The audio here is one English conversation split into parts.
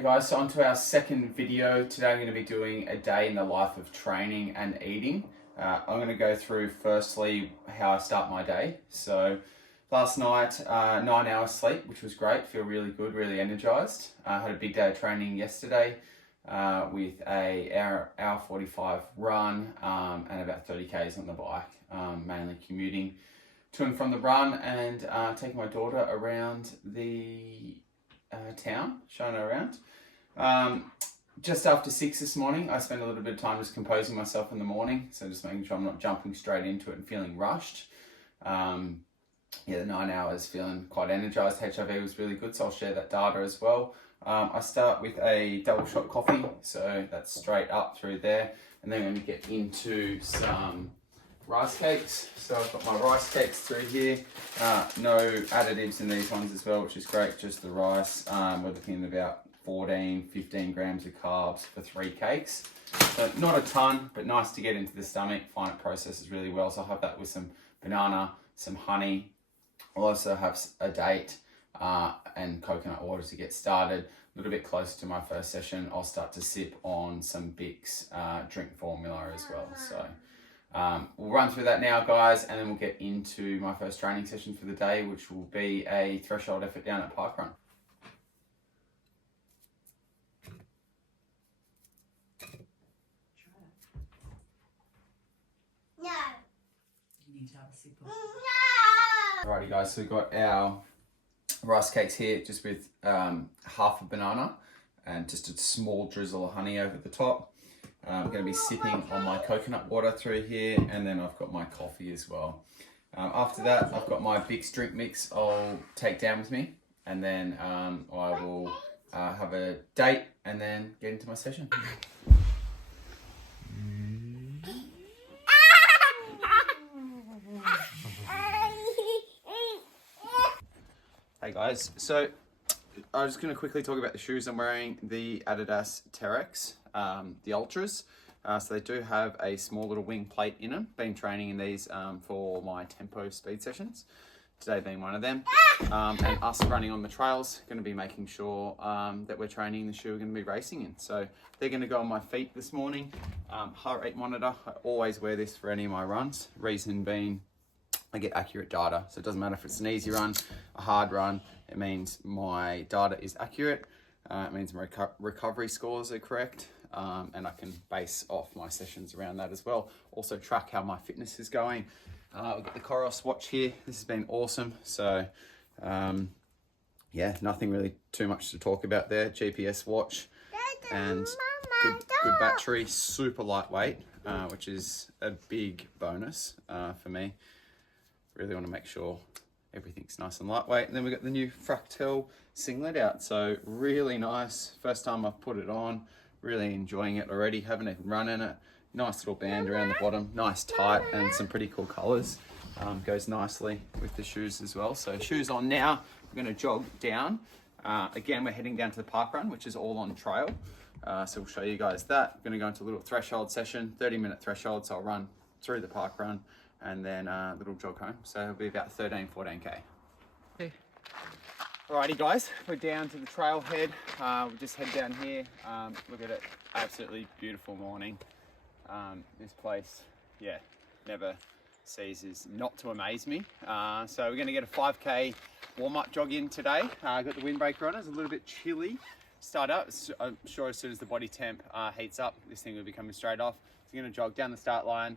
Hey guys, so on to our second video. Today I'm going to be doing a day in the life of training and eating. I'm going to go through firstly how I start my day. So last night, 9 hours sleep, which was great. Feel really good, really energized. I had a big day of training yesterday with a hour 45 run and about 30 Ks on the bike, mainly commuting to and from the run and taking my daughter around the town, showing her around. Just after 6 this morning, I spent a little bit of time just composing myself in the morning, so just making sure I'm not jumping straight into it and feeling rushed. The 9 hours feeling quite energized. HRV was really good, so I'll share that data as well. I start with a double shot coffee, so that's straight up through there, and then I'm going to get into some rice cakes. So I've got my rice cakes through here. No additives in these ones as well, which is great, just the rice. We're looking at about 15 grams of carbs for 3 cakes. So not a ton, but nice to get into the stomach, find it processes really well. So I'll have that with some banana, some honey. I'll also have a date and coconut water to get started. A little bit closer to my first session, I'll start to sip on some Bix drink formula as well. So we'll run through that now, guys, and then we'll get into my first training session for the day, which will be a threshold effort down at Parkrun. No. You need to have a sip of. No. Alrighty, guys, so we've got our rice cakes here, just with half a banana and just a small drizzle of honey over the top. I'm going to be sipping on my coconut water through here, and then I've got my coffee as well. After that, I've got my Bix drink mix I'll take down with me, and then I will have a date and then get into my session. Hey guys, so I'm just going to quickly talk about the shoes I'm wearing, the Adidas Terrex, the Ultras. So they do have a small little wing plate in them. Been training in these for my tempo speed sessions, today being one of them. And us running on the trails, going to be making sure that we're training the shoe we're going to be racing in. So they're going to go on my feet this morning. Heart rate monitor, I always wear this for any of my runs. Reason being, I get accurate data. So it doesn't matter if it's an easy run, a hard run, it means my data is accurate. It means my recovery scores are correct. And I can base off my sessions around that as well. Also track how my fitness is going. We've got the Coros watch here. This has been awesome. So yeah, nothing really too much to talk about there. GPS watch and good battery, super lightweight, which is a big bonus for me. Really want to make sure everything's nice and lightweight. And then we've got the new Fractel singlet out. So really nice. First time I've put it on. Really enjoying it already. Haven't even run in it. Nice little band around the bottom. Nice tight and some pretty cool colors. Goes nicely with the shoes as well. So shoes on now. I'm going to jog down. Again, we're heading down to the Parkrun, which is all on trail. So we'll show you guys that. I'm going to go into a little threshold session, 30-minute threshold. So I'll run through the Parkrun and then a little jog home. So it'll be about 14K. Okay. Alrighty guys, we're down to the trailhead. We'll just head down here. Look at it, absolutely beautiful morning. This place, yeah, never ceases not to amaze me. So we're gonna get a 5K warm-up jog in today. Got the windbreaker on, it's a little bit chilly. Start up, I'm sure as soon as the body temp heats up, this thing will be coming straight off. So I'm gonna jog down the start line.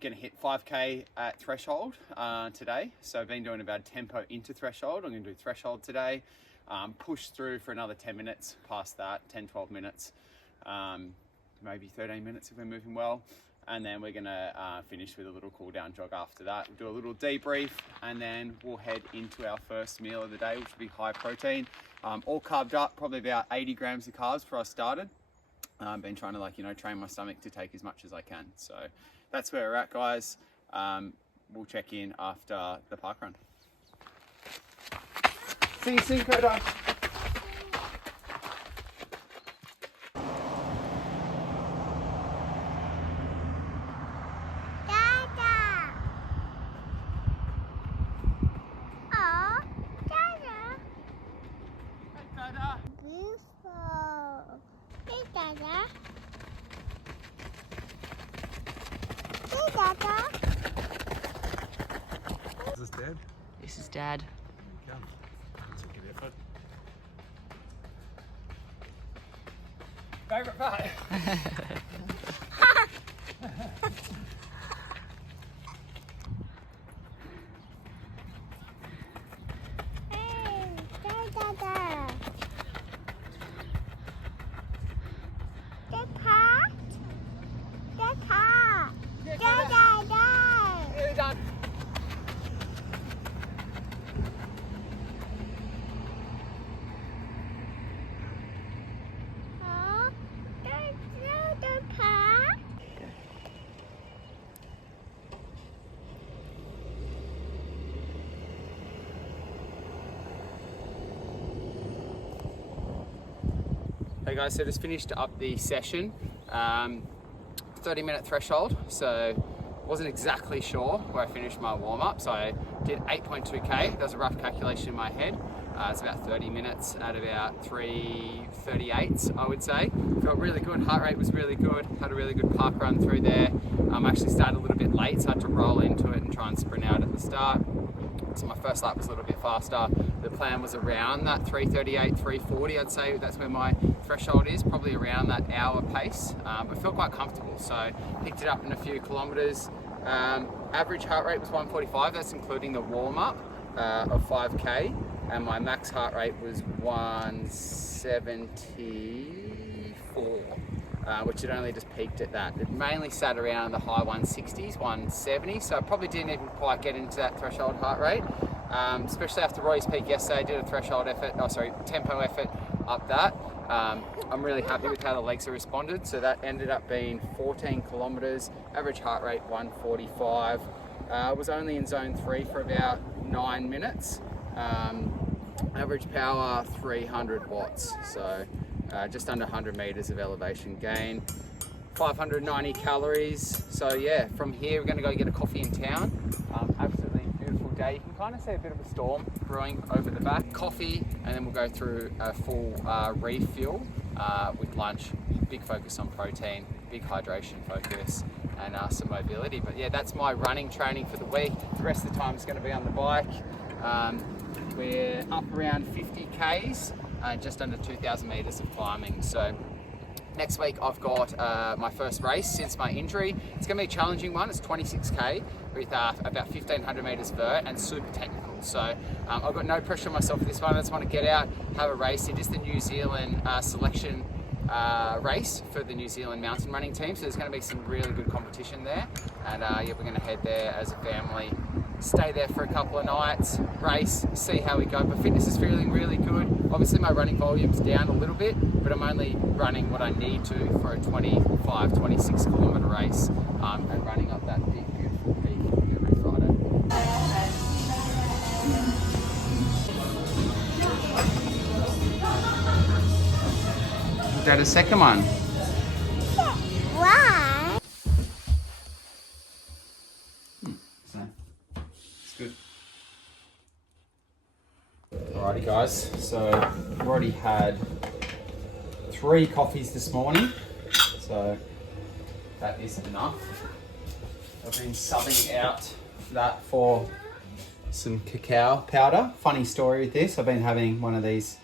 Gonna hit 5K at threshold today. So I've been doing about tempo into threshold. I'm gonna do threshold today. Push through for another 10 minutes past that, 10, 12 minutes, maybe 13 minutes if we're moving well. And then we're gonna finish with a little cool down jog after that. We'll do a little debrief and then we'll head into our first meal of the day, which will be high protein. All carved up, probably about 80 grams of carbs before I started. I've been trying to train my stomach to take as much as I can. So that's where we're at, guys. We'll check in after the Parkrun. See you soon, Coda. Dada. Oh, Dada. Hey, Coda. Beautiful. Dada. Hey, Dada. Is this Dad? This is Dad. Come. That's a good effort. Favourite part? Hey, Dada. Dada. Dada. Dada. Huh? Dada. Hey guys, so just finished up the session, 30-minute threshold, so wasn't exactly sure where I finished my warm-up, so I did 8.2k. That was a rough calculation in my head. It's about 30 minutes at about 3:38, I would say. Felt really good, heart rate was really good, had a really good park run through there. Actually started a little bit late, so I had to roll into it and try and sprint out at the start. So my first lap was a little bit faster. The plan was around that 3:38, 3:40. I'd say that's where my threshold is, probably around that hour pace, but felt quite comfortable. So picked it up in a few kilometers. Average heart rate was 145. That's including the warm up of 5k, and my max heart rate was 174. Which had only just peaked at that. It mainly sat around the high 160s, 170, so I probably didn't even quite get into that threshold heart rate. Especially after Roy's Peak yesterday, I did a threshold effort, tempo effort up that. I'm really happy with how the legs have responded, so that ended up being 14 kilometers, average heart rate 145. Was only in zone 3 for about 9 minutes. Average power 300 watts, so just under 100 meters of elevation gain, 590 calories. So yeah, from here we're going to go get a coffee in town. Absolutely beautiful day. You can kind of see a bit of a storm brewing over the back. Coffee, and then we'll go through a full refuel with lunch. Big focus on protein, big hydration focus, and some mobility. But yeah, that's my running training for the week. The rest of the time is going to be on the bike. We're up around 50 Ks. Just under 2,000 meters of climbing. So next week I've got my first race since my injury. It's going to be a challenging one. It's 26k with about 1,500 meters vert and super technical. So I've got no pressure on myself for this one. I just want to get out, have a race. It is the New Zealand selection race for the New Zealand mountain running team. So there's going to be some really good competition there. And yeah, we're going to head there as a family. Stay there for a couple of nights, race, see how we go. But fitness is feeling really good. Obviously my running volume's down a little bit, but I'm only running what I need to for a 25, 26 kilometer race, and running up that big, beautiful peak every Friday. Is that a second one? Why? Good. Alrighty guys, so I've already had 3 coffees this morning, so that is enough. I've been subbing out that for some cacao powder. Funny story with this, I've been having one of these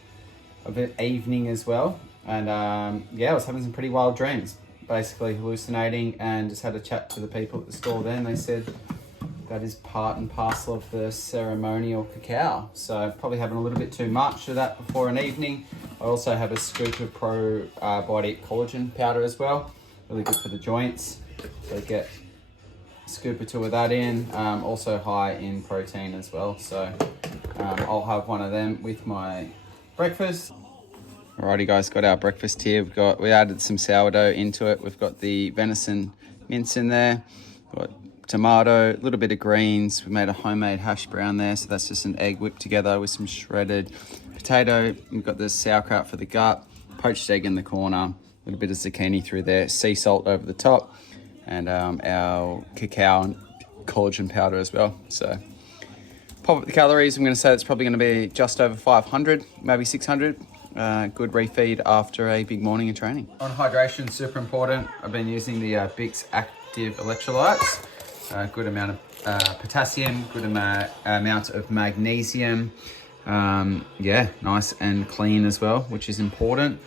a bit evening as well, and yeah, I was having some pretty wild dreams, basically hallucinating, and just had a chat to the people at the store there, and they said that is part and parcel of the ceremonial cacao. So probably having a little bit too much of that before an evening. I also have a scoop of probiotic collagen powder as well. Really good for the joints. So get a scoop or 2 of that in. Also high in protein as well. So I'll have one of them with my breakfast. Alrighty guys, got our breakfast here. We added some sourdough into it. We've got the venison mince in there. Got tomato, a little bit of greens. We made a homemade hash brown there, so that's just an egg whipped together with some shredded potato. We've got the sauerkraut for the gut, poached egg in the corner, a little bit of zucchini through there, sea salt over the top, and our cacao and collagen powder as well. So pop up the calories. I'm going to say it's probably going to be just over 500, maybe 600. good refeed after a big morning of training. On hydration, super important. I've been using the Bix Active Electrolytes. Good amount of potassium, good amount of magnesium. Yeah, nice and clean as well, which is important.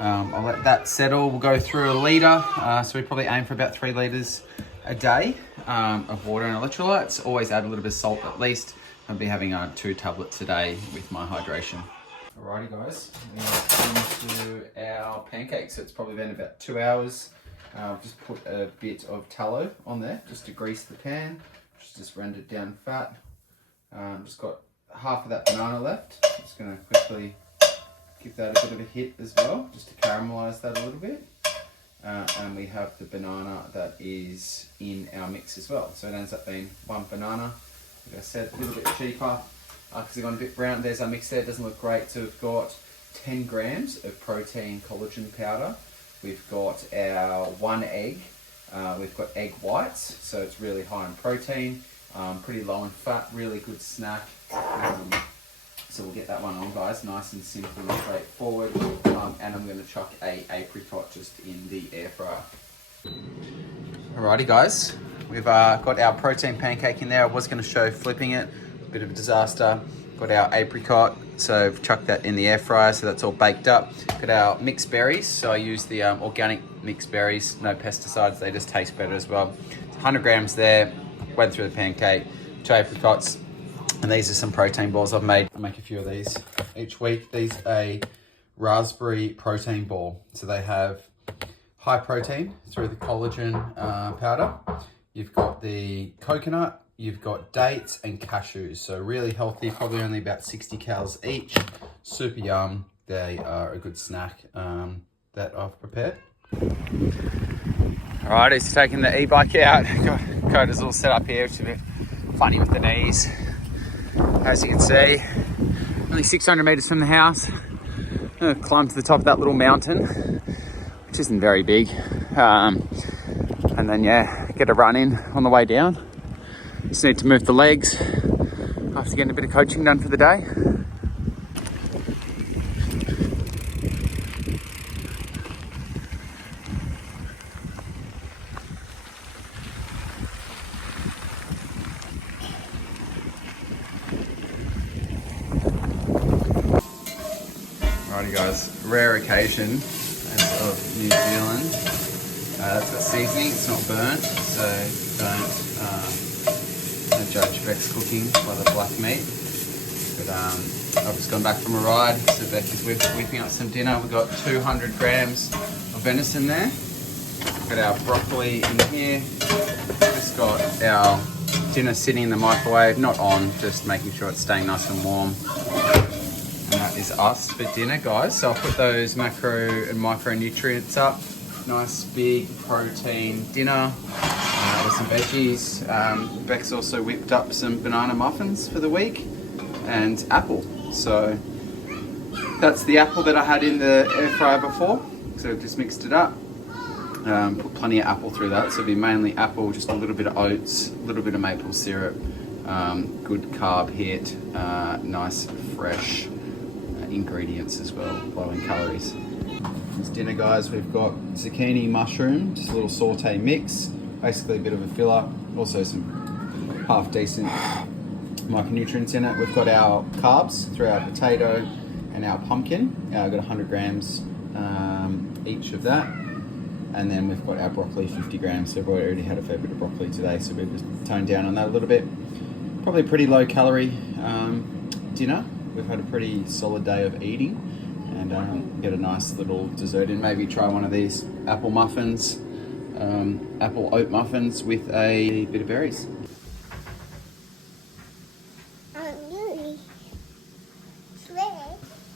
I'll let that settle. We'll go through a litre. So we probably aim for about 3 litres a day of water and electrolytes. Always add a little bit of salt at least. I'll be having 2 tablets a day with my hydration. Alrighty guys, we're into our pancakes. So it's probably been about 2 hours. I've just put a bit of tallow on there just to grease the pan. Just rendered down fat. Just got half of that banana left. Just going to quickly give that a bit of a hit as well, just to caramelise that a little bit. And we have the banana that is in our mix as well. So it ends up being 1 banana. Like I said, a little bit cheaper because they've gone a bit brown. There's our mix there, it doesn't look great. So we've got 10 grams of protein collagen powder. We've got our 1 egg. We've got egg whites, so it's really high in protein, pretty low in fat, really good snack. So we'll get that one on, guys, nice and simple and straightforward. And I'm going to chuck a apricot just in the air fryer. Alrighty guys, we've got our protein pancake in there. I was going to show flipping it, a bit of a disaster. Got our apricot, so I've chucked that in the air fryer, so that's all baked up. Got our mixed berries, so I use the organic mixed berries, no pesticides, they just taste better as well. 100 grams there, went through the pancake, 2 apricots, and these are some protein balls I've made. I make a few of these each week. These are a raspberry protein ball, so they have high protein through the collagen powder. You've got the coconut, you've got dates and cashews, so really healthy, probably only about 60 calories each. Super yum. They are a good snack that I've prepared. Alright, he's taking the e-bike out. Coda's all set up here, which is a bit funny with the knees. As you can see, only 600 metres from the house. I'm going to climb to the top of that little mountain, which isn't very big. And then, yeah, get a run in on the way down. Just need to move the legs after getting a bit of coaching done for the day. Alrighty guys, rare occasion of New Zealand. That's got seasoning, it's not burnt, so don't judge Beck's cooking by the black meat. But I've just gone back from a ride, so Beck is whipping up some dinner. We've got 200 grams of venison there. We've got our broccoli in here. Just got our dinner sitting in the microwave, not on, just making sure it's staying nice and warm. And that is us for dinner, guys. So I'll put those macro and micronutrients up. Nice big protein dinner with some veggies. Beck's also whipped up some banana muffins for the week and apple. So that's the apple that I had in the air fryer before. So I've just mixed it up. Put plenty of apple through that. So it'll be mainly apple, just a little bit of oats, a little bit of maple syrup. Good carb hit, nice fresh ingredients as well, low in calories. This dinner, guys, we've got zucchini, mushroom, just a little saute mix, basically a bit of a filler, also some half decent micronutrients in it. We've got our carbs through our potato and our pumpkin. I've got 100 grams each of that. And then we've got our broccoli, 50 grams. So we've already had a fair bit of broccoli today, so we've just toned down on that a little bit. Probably a pretty low calorie dinner. We've had a pretty solid day of eating, and get a nice little dessert in. Maybe try one of these apple muffins, apple oat muffins with a bit of berries.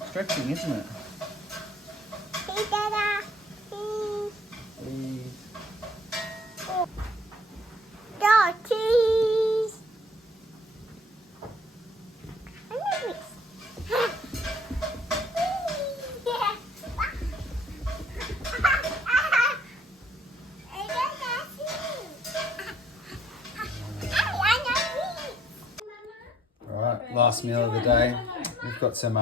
Stretching, isn't it? Last meal of the day. We've got some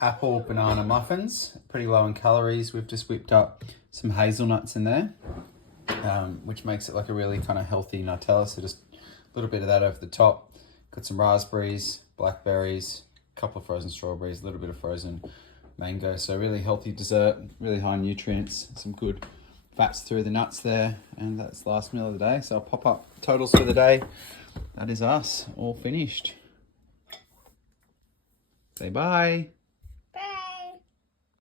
apple banana muffins, pretty low in calories. We've just whipped up some hazelnuts in there, which makes it like a really kind of healthy Nutella. So just a little bit of that over the top. Got some raspberries, blackberries, a couple of frozen strawberries, a little bit of frozen mango. So really healthy dessert, really high nutrients, some good fats through the nuts there. And that's the last meal of the day. So I'll pop up totals for the day. That is us, all finished. Say bye.